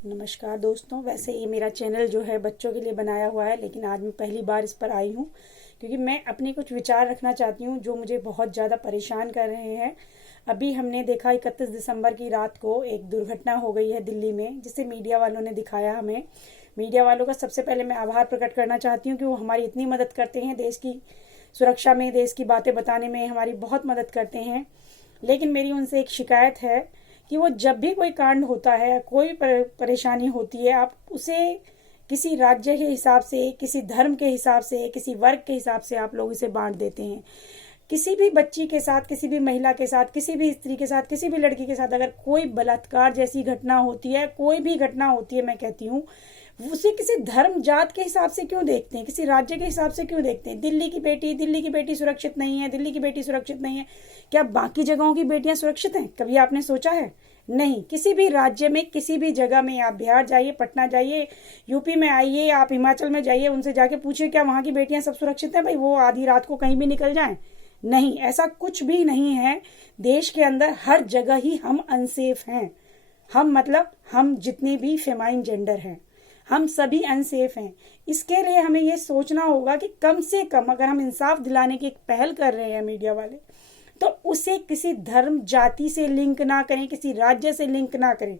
नमस्कार दोस्तों। वैसे ये मेरा चैनल जो है बच्चों के लिए बनाया हुआ है, लेकिन आज मैं पहली बार इस पर आई हूँ क्योंकि मैं अपने कुछ विचार रखना चाहती हूँ जो मुझे बहुत ज़्यादा परेशान कर रहे हैं। अभी हमने देखा 31 दिसंबर की रात को एक दुर्घटना हो गई है दिल्ली में, जिसे मीडिया वालों ने दिखाया हमें। मीडिया वालों का सबसे पहले मैं आभार प्रकट करना चाहती हूँ कि वो हमारी इतनी मदद करते हैं, देश की सुरक्षा में, देश की बातें बताने में हमारी बहुत मदद करते हैं। लेकिन मेरी उनसे एक शिकायत है कि वो जब भी कोई कांड होता है, कोई परेशानी होती है, आप उसे किसी राज्य के हिसाब से, किसी धर्म के हिसाब से, किसी वर्ग के हिसाब से आप लोग इसे बांट देते हैं। किसी भी बच्ची के साथ, किसी भी महिला के साथ, किसी भी स्त्री के साथ, किसी भी लड़की के साथ अगर कोई बलात्कार जैसी घटना होती है, कोई भी घटना होती है, मैं कहती हूँ उसे किसी धर्म जात के हिसाब से क्यों देखते हैं, किसी राज्य के हिसाब से क्यों देखते हैं। दिल्ली की बेटी सुरक्षित नहीं है, दिल्ली की बेटी सुरक्षित नहीं है। क्या बाकी जगहों की बेटियां सुरक्षित हैं? कभी आपने सोचा है? नहीं। किसी भी राज्य में, किसी भी जगह में, आप बिहार जाइए, पटना जाइए, यूपी में आइए, आप हिमाचल में जाइए, उनसे जाके पूछिए क्या वहाँ की बेटियां सब सुरक्षित हैं? भाई वो आधी रात को कहीं भी निकल जाएं? नहीं, ऐसा कुछ भी नहीं है। देश के अंदर हर जगह ही हम अनसेफ हैं। हम मतलब हम जितने भी फेमाइन जेंडर हैं, हम सभी अनसेफ हैं। इसके लिए हमें ये सोचना होगा कि कम से कम अगर हम इंसाफ दिलाने की एक पहल कर रहे हैं मीडिया वाले, तो उसे किसी धर्म जाति से लिंक ना करें, किसी राज्य से लिंक ना करें।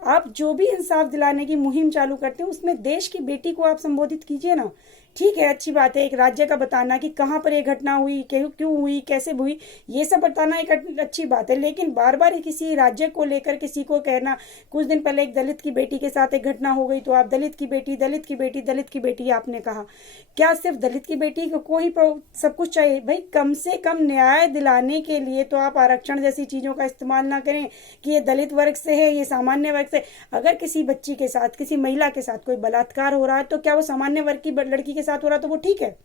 आप जो भी इंसाफ दिलाने की मुहिम चालू करते हैं उसमें देश की बेटी को आप संबोधित कीजिए ना। ठीक है, अच्छी बात है एक राज्य का बताना कि कहाँ पर ये घटना हुई, क्यों हुई, कैसे हुई, ये सब बताना एक अच्छी बात है। लेकिन बार बार किसी राज्य को लेकर किसी को कहना, कुछ दिन पहले एक दलित की बेटी के साथ एक घटना हो गई तो आप दलित की बेटी, दलित की बेटी, दलित की बेटी आपने कहा। क्या सिर्फ दलित की बेटी को ही सब कुछ चाहिए? भाई कम से कम न्याय दिलाने के लिए तो आप आरक्षण जैसी चीज़ों का इस्तेमाल ना करें कि ये दलित वर्ग से है, ये सामान्य वर्ग से। अगर किसी बच्ची के साथ, किसी महिला के साथ कोई बलात्कार हो रहा है तो क्या वो सामान्य वर्ग की लड़की के साथ हो रहा है तो वो ठीक है?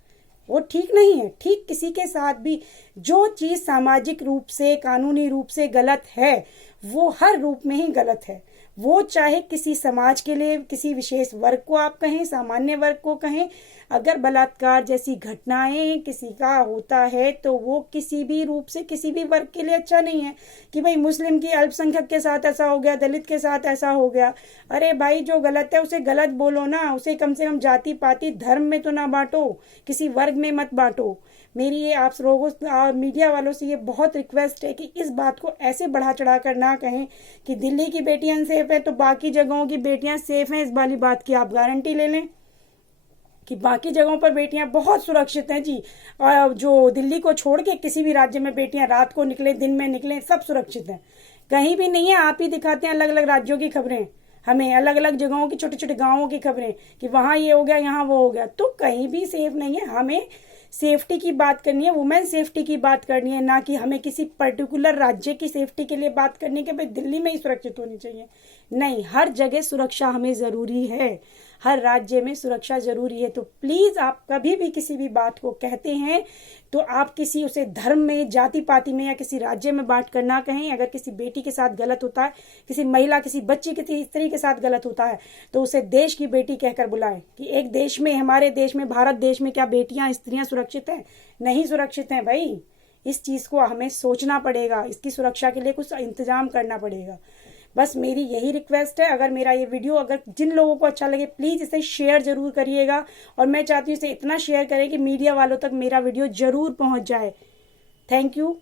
वो ठीक नहीं है। ठीक किसी के साथ भी जो चीज़ सामाजिक रूप से, कानूनी रूप से गलत है, वो हर रूप में ही गलत है। वो चाहे किसी समाज के लिए, किसी विशेष वर्ग को आप कहें, सामान्य वर्ग को कहें, अगर बलात्कार जैसी घटनाएं किसी का होता है तो वो किसी भी रूप से, किसी भी वर्ग के लिए अच्छा नहीं है। कि भाई मुस्लिम की अल्पसंख्यक के साथ ऐसा हो गया, दलित के साथ ऐसा हो गया। अरे भाई जो गलत है उसे गलत बोलो ना, उसे कम से कम जाति पाति धर्म में तो ना बांटो, किसी वर्ग में मत बांटो। मेरी ये आप लोगों, मीडिया वालों से ये बहुत रिक्वेस्ट है कि इस बात को ऐसे बढ़ा चढ़ा कर ना कहें कि दिल्ली की बेटियां सेफ है तो बाकी जगहों की बेटियां सेफ हैं। इस वाली बात की आप गारंटी ले लें कि बाकी जगहों पर बेटियां बहुत सुरक्षित हैं जी। और जो दिल्ली को छोड़ के किसी भी राज्य में बेटियां रात को निकले, दिन में निकले, सब सुरक्षित हैं। कहीं भी नहीं है। आप ही दिखाते हैं अलग अलग राज्यों की खबरें, हमें अलग अलग जगहों की, छोटे छोटे गाँवों की खबरें कि वहाँ ये हो गया, यहाँ वो हो गया। तो कहीं भी सेफ नहीं है। हमें सेफ्टी की बात करनी है, वुमेन सेफ्टी की बात करनी है, ना कि हमें किसी पर्टिकुलर राज्य की सेफ्टी के लिए बात करनी है कि भाई दिल्ली में ही सुरक्षित होनी चाहिए। नहीं, हर जगह सुरक्षा हमें ज़रूरी है, हर राज्य में सुरक्षा ज़रूरी है। तो प्लीज़ आप कभी भी किसी भी बात को कहते हैं तो आप किसी उसे धर्म में, जाति पाति में या किसी राज्य में बांट कर ना कहें। अगर किसी बेटी के साथ गलत होता है, किसी महिला, किसी बच्ची, किसी स्त्री के साथ गलत होता है तो उसे देश की बेटी कहकर बुलाएं। कि एक देश में, हमारे देश में, भारत देश में क्या बेटियां, स्त्रियां सुरक्षित हैं? नहीं सुरक्षित हैं भाई। इस चीज़ को हमें सोचना पड़ेगा, इसकी सुरक्षा के लिए कुछ इंतजाम करना पड़ेगा। बस मेरी यही रिक्वेस्ट है। अगर मेरा ये वीडियो, अगर जिन लोगों को अच्छा लगे प्लीज़ इसे शेयर ज़रूर करिएगा। और मैं चाहती हूँ इसे इतना शेयर करें कि मीडिया वालों तक मेरा वीडियो ज़रूर पहुँच जाए। Thank you.